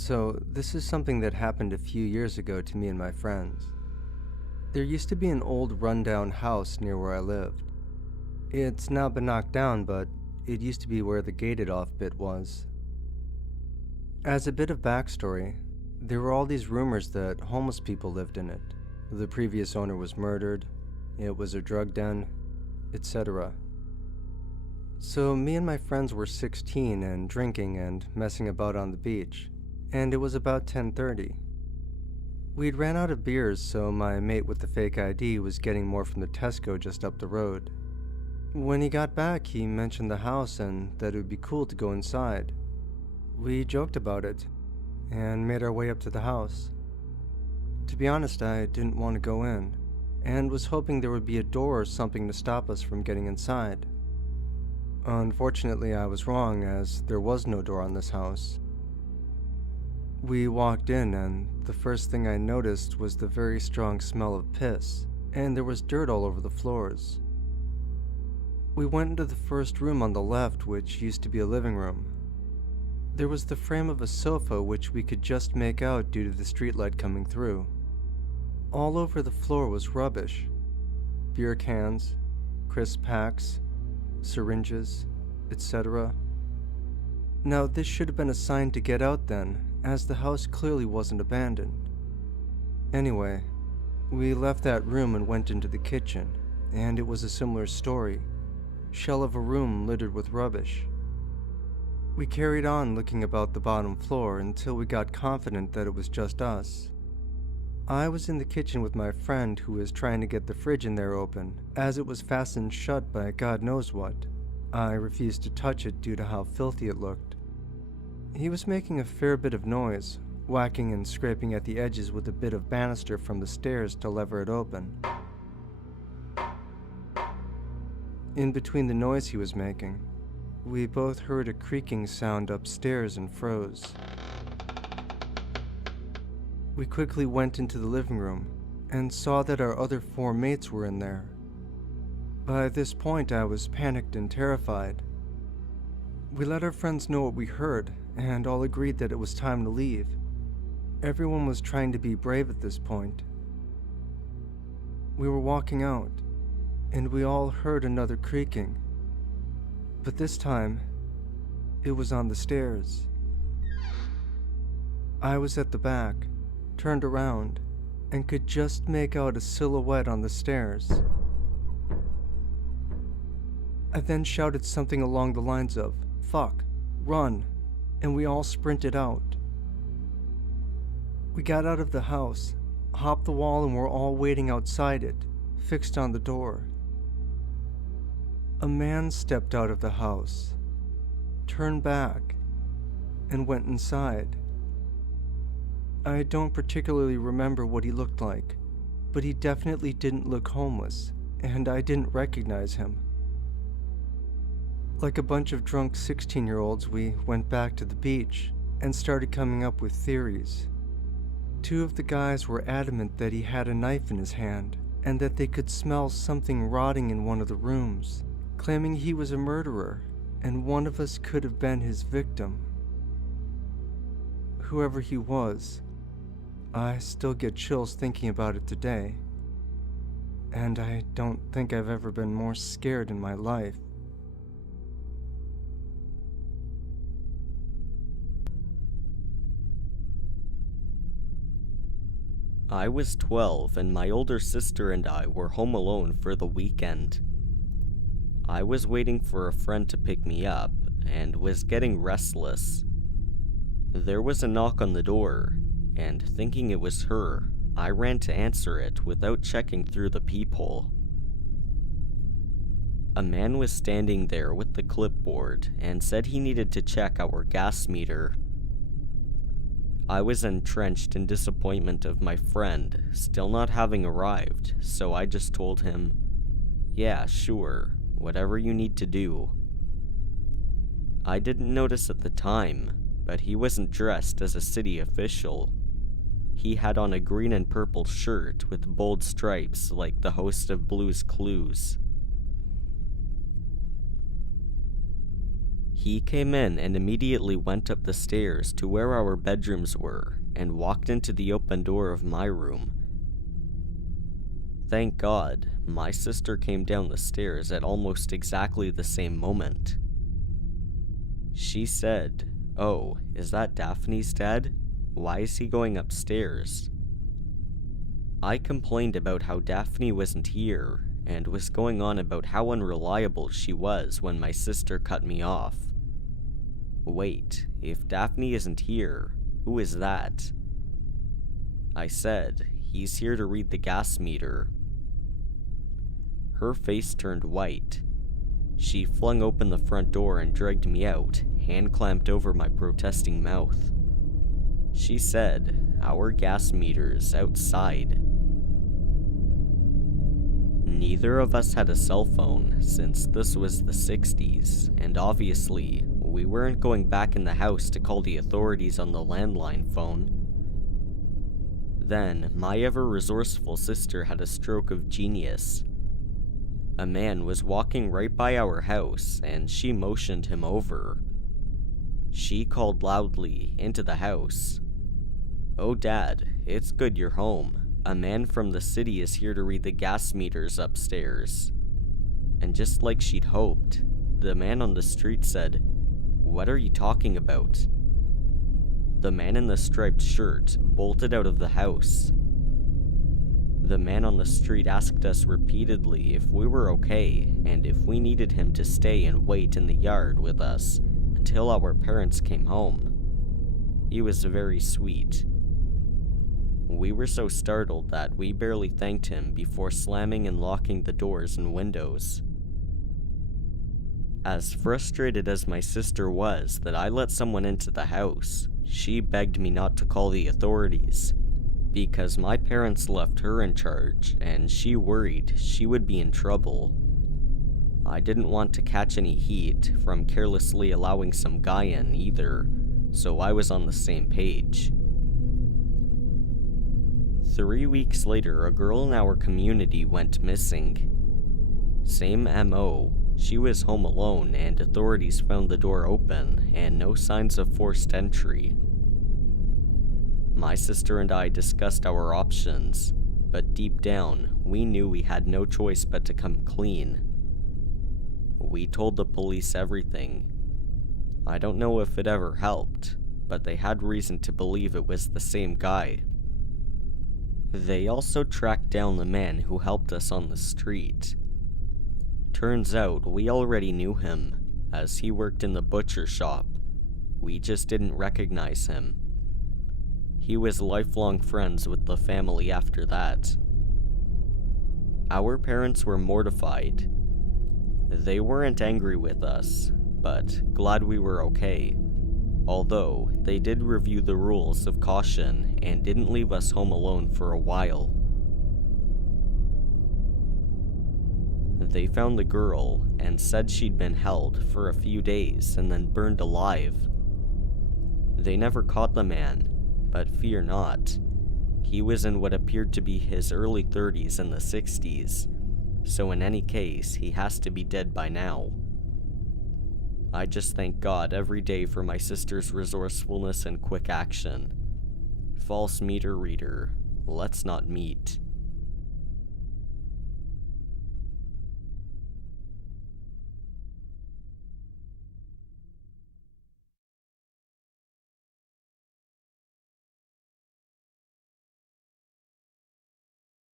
So, this is something that happened a few years ago to me and my friends. There used to be an old rundown house near where I lived. It's now been knocked down, but it used to be where the gated off bit was. As a bit of backstory, there were all these rumors that homeless people lived in it. The previous owner was murdered, it was a drug den, etc. So me and my friends were 16 and drinking and messing about on the beach, and it was about 10:30. We'd ran out of beers, so my mate with the fake ID was getting more from the Tesco just up the road. When he got back, he mentioned the house and that it would be cool to go inside. We joked about it and made our way up to the house. To be honest, I didn't want to go in and was hoping there would be a door or something to stop us from getting inside. Unfortunately, I was wrong, as there was no door on this house. We walked in, and the first thing I noticed was the very strong smell of piss, and there was dirt all over the floors. We went into the first room on the left, which used to be a living room. There was the frame of a sofa which we could just make out due to the streetlight coming through. All over the floor was rubbish. Beer cans, crisp packs, syringes, etc. Now, this should have been a sign to get out then, as the house clearly wasn't abandoned. Anyway, we left that room and went into the kitchen, and it was a similar story. Shell of a room littered with rubbish. We carried on looking about the bottom floor until we got confident that it was just us. I was in the kitchen with my friend who was trying to get the fridge in there open, as it was fastened shut by God knows what. I refused to touch it due to how filthy it looked. He was making a fair bit of noise, whacking and scraping at the edges with a bit of banister from the stairs to lever it open. In between the noise he was making, we both heard a creaking sound upstairs and froze. We quickly went into the living room and saw that our other 4 mates were in there. By this point, I was panicked and terrified. We let our friends know what we heard and all agreed that it was time to leave. Everyone was trying to be brave at this point. We were walking out, and we all heard another creaking. But this time, it was on the stairs. I was at the back, turned around, and could just make out a silhouette on the stairs. I then shouted something along the lines of, "Fuck, run," and we all sprinted out. We got out of the house, hopped the wall, and were all waiting outside it, fixed on the door. A man stepped out of the house, turned back, and went inside. I don't particularly remember what he looked like, but he definitely didn't look homeless, and I didn't recognize him. Like a bunch of drunk 16-year-olds, we went back to the beach and started coming up with theories. 2 of the guys were adamant that he had a knife in his hand, and that they could smell something rotting in one of the rooms, claiming he was a murderer, and one of us could have been his victim. Whoever he was, I still get chills thinking about it today, and I don't think I've ever been more scared in my life. I was 12 and my older sister and I were home alone for the weekend. I was waiting for a friend to pick me up and was getting restless. There was a knock on the door, and thinking it was her, I ran to answer it without checking through the peephole. A man was standing there with the clipboard and said he needed to check our gas meter. I was entrenched in disappointment of my friend still not having arrived, so I just told him, "Yeah, sure, whatever you need to do." I didn't notice at the time, but he wasn't dressed as a city official. He had on a green and purple shirt with bold stripes like the host of Blue's Clues. He came in and immediately went up the stairs to where our bedrooms were and walked into the open door of my room. Thank God, my sister came down the stairs at almost exactly the same moment. She said, "Oh, is that Daphne's dad? Why is he going upstairs?" I complained about how Daphne wasn't here and was going on about how unreliable she was when my sister cut me off. Wait, if Daphne isn't here, who is that? I said, "He's here to read the gas meter." Her face turned white. She flung open the front door and dragged me out, hand clamped over my protesting mouth. She said, "Our gas meter's outside." Neither of us had a cell phone since this was the 60s, and obviously, we weren't going back in the house to call the authorities on the landline phone. Then, my ever-resourceful sister had a stroke of genius. A man was walking right by our house, and she motioned him over. She called loudly into the house, "Oh, Dad, it's good you're home. A man from the city is here to read the gas meters upstairs." And just like she'd hoped, the man on the street said, "What are you talking about?" The man in the striped shirt bolted out of the house. The man on the street asked us repeatedly if we were okay and if we needed him to stay and wait in the yard with us until our parents came home. He was very sweet. We were so startled that we barely thanked him before slamming and locking the doors and windows. As frustrated as my sister was that I let someone into the house, she begged me not to call the authorities, because my parents left her in charge and she worried she would be in trouble. I didn't want to catch any heat from carelessly allowing some guy in either, so I was on the same page. 3 weeks later, a girl in our community went missing. Same MO, she was home alone and authorities found the door open and no signs of forced entry. My sister and I discussed our options, but deep down, we knew we had no choice but to come clean. We told the police everything. I don't know if it ever helped, but they had reason to believe it was the same guy. They also tracked down the man who helped us on the street. Turns out we already knew him, as he worked in the butcher shop. We just didn't recognize him. He was lifelong friends with the family after that. Our parents were mortified. They weren't angry with us, but glad we were okay. Although, they did review the rules of caution and didn't leave us home alone for a while. They found the girl and said she'd been held for a few days and then burned alive. They never caught the man, but fear not. He was in what appeared to be his early 30s and the 60s, so in any case, he has to be dead by now. I just thank God every day for my sister's resourcefulness and quick action. False meter reader, let's not meet.